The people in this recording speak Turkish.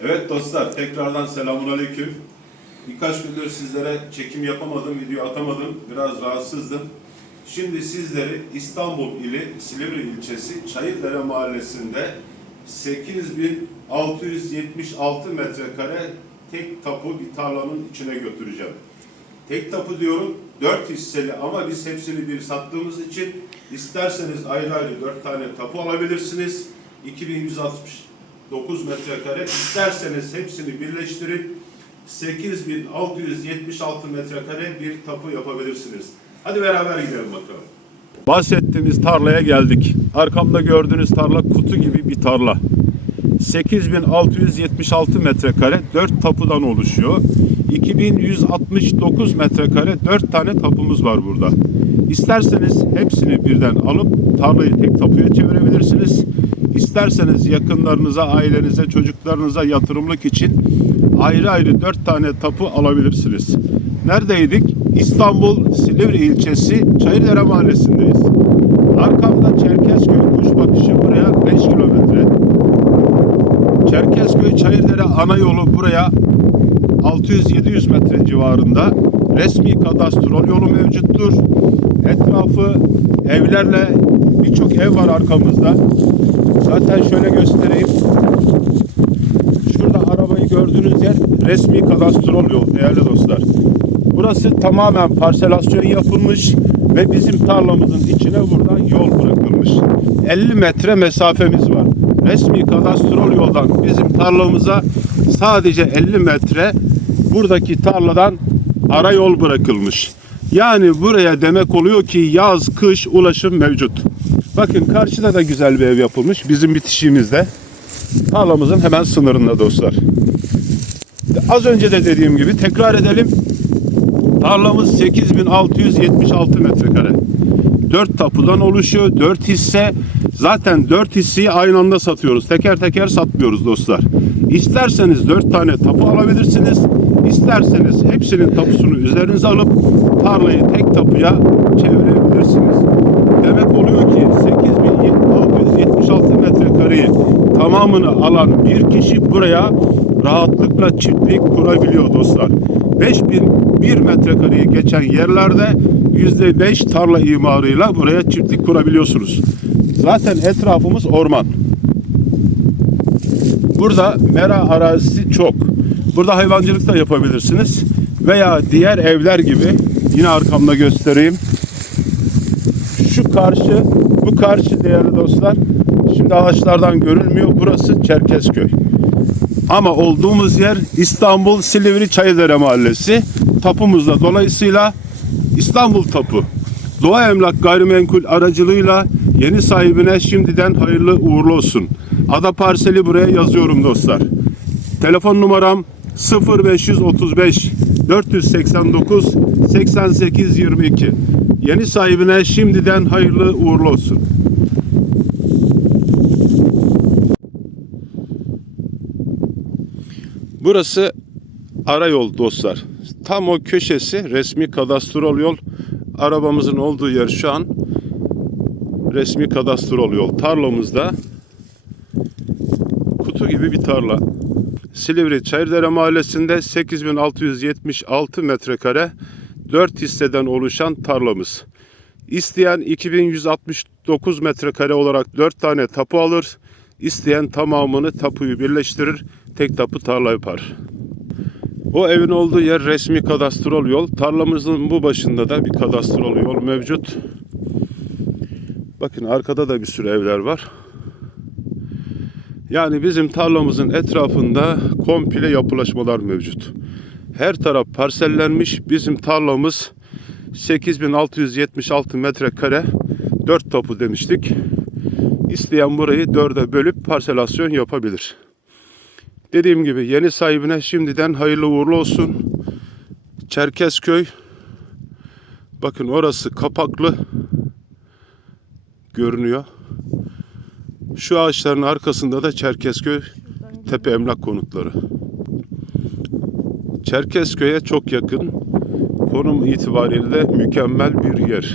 Evet dostlar tekrardan selamun aleyküm. Birkaç gündür sizlere çekim yapamadım, video atamadım. Biraz rahatsızdım. Şimdi sizleri İstanbul ili Silivri ilçesi Çayırdere mahallesinde 8676 metrekare tek tapu bir tarlanın içine götüreceğim. Tek tapu diyorum, dört hisseli ama biz hepsini bir sattığımız için isterseniz ayrı ayrı dört tane tapu alabilirsiniz. 2169 metrekare, isterseniz hepsini birleştirip 8676 metrekare bir tapu yapabilirsiniz. Hadi beraber gidelim bakalım. Bahsettiğimiz tarlaya geldik. Arkamda gördüğünüz tarla kutu gibi bir tarla. 8676 metrekare 4 tapudan oluşuyor. 2169 metrekare 4 tane tapumuz var burada. İsterseniz hepsini birden alıp tarlayı tek tapuya çevirebilirsiniz. İsterseniz yakınlarınıza, ailenize, çocuklarınıza yatırımlık için ayrı ayrı 4 tane tapu alabilirsiniz. Neredeydik? İstanbul Silivri ilçesi Çayırdere mahallesindeyiz. Arkamda Çerkezköy kuş bakışı buraya 5 kilometre. Çerkezköy Çayırdere ana yolu buraya 600-700 metre civarında resmi kadastrol yolu mevcuttur. Etrafı evlerle birçok ev var arkamızda. Zaten şöyle göstereyim. Şurada arabayı gördüğünüz yer resmi kadastrol yol değerli dostlar. Burası tamamen parselasyon yapılmış ve bizim tarlamızın içine buradan yol bırakılmış. 50 metre mesafemiz var. Resmi kadastrol yoldan bizim tarlamıza sadece 50 metre buradaki tarladan ara yol bırakılmış. Yani buraya demek oluyor ki yaz kış ulaşım mevcut. Bakın karşıda da güzel bir ev yapılmış bizim bitişiğimizde. Tarlamızın hemen sınırında dostlar. Az önce de dediğim gibi tekrar edelim. Tarlamız 8676 metrekare. 4 tapudan oluşuyor. 4 hisse. Zaten 4 hisseyi aynı anda satıyoruz. Teker teker satmıyoruz dostlar. İsterseniz 4 tane tapu alabilirsiniz. İsterseniz hepsinin tapusunu üzerinize alıp tarlayı tek tapuya çevirebilirsiniz. Demek oluyor ki 8676 metrekareyi tamamını alan bir kişi buraya rahatlıkla çiftlik kurabiliyor dostlar. 5001 metrekareyi geçen yerlerde %5 tarla imarıyla buraya çiftlik kurabiliyorsunuz. Zaten etrafımız orman. Burada mera arazisi çok. Burada hayvancılık da yapabilirsiniz. Veya diğer evler gibi yine arkamda göstereyim. Şu karşı, bu karşı değerli dostlar. Şimdi ağaçlardan görülmüyor. Burası Çerkezköy. Ama olduğumuz yer İstanbul Silivri Çayırdere Mahallesi. Tapumuzda dolayısıyla İstanbul Tapu. Doğa Emlak Gayrimenkul aracılığıyla yeni sahibine şimdiden hayırlı uğurlu olsun. Ada parseli buraya yazıyorum dostlar. Telefon numaram 0535 489 88 22. Yeni sahibine şimdiden hayırlı uğurlu olsun. Burası ara yol dostlar. Tam o köşesi resmi kadastrol yol. Arabamızın olduğu yer şu an resmi kadastrol yol. Tarlamızda kutu gibi bir tarla. Silivri Çayırdere Mahallesi'nde 8676 metrekare 4 hisseden oluşan tarlamız. İsteyen 2169 metrekare olarak 4 tane tapu alır. İsteyen tamamını tapuyu birleştirir. Tek tapu tarla yapar. O evin olduğu yer resmi kadastrol yol. Tarlamızın bu başında da bir kadastrol yol mevcut. Bakın arkada da bir sürü evler var. Yani bizim tarlamızın etrafında komple yapılaşmalar mevcut. Her taraf parsellenmiş. Bizim tarlamız 8676 metrekare 4 tapu demiştik. İsteyen burayı dörde bölüp parselasyon yapabilir. Dediğim gibi yeni sahibine şimdiden hayırlı uğurlu olsun. Çerkezköy bakın orası kapaklı görünüyor. Şu ağaçların arkasında da Çerkezköy Tepe Emlak Konutları. Çerkezköy'e çok yakın. Konum itibariyle mükemmel bir yer.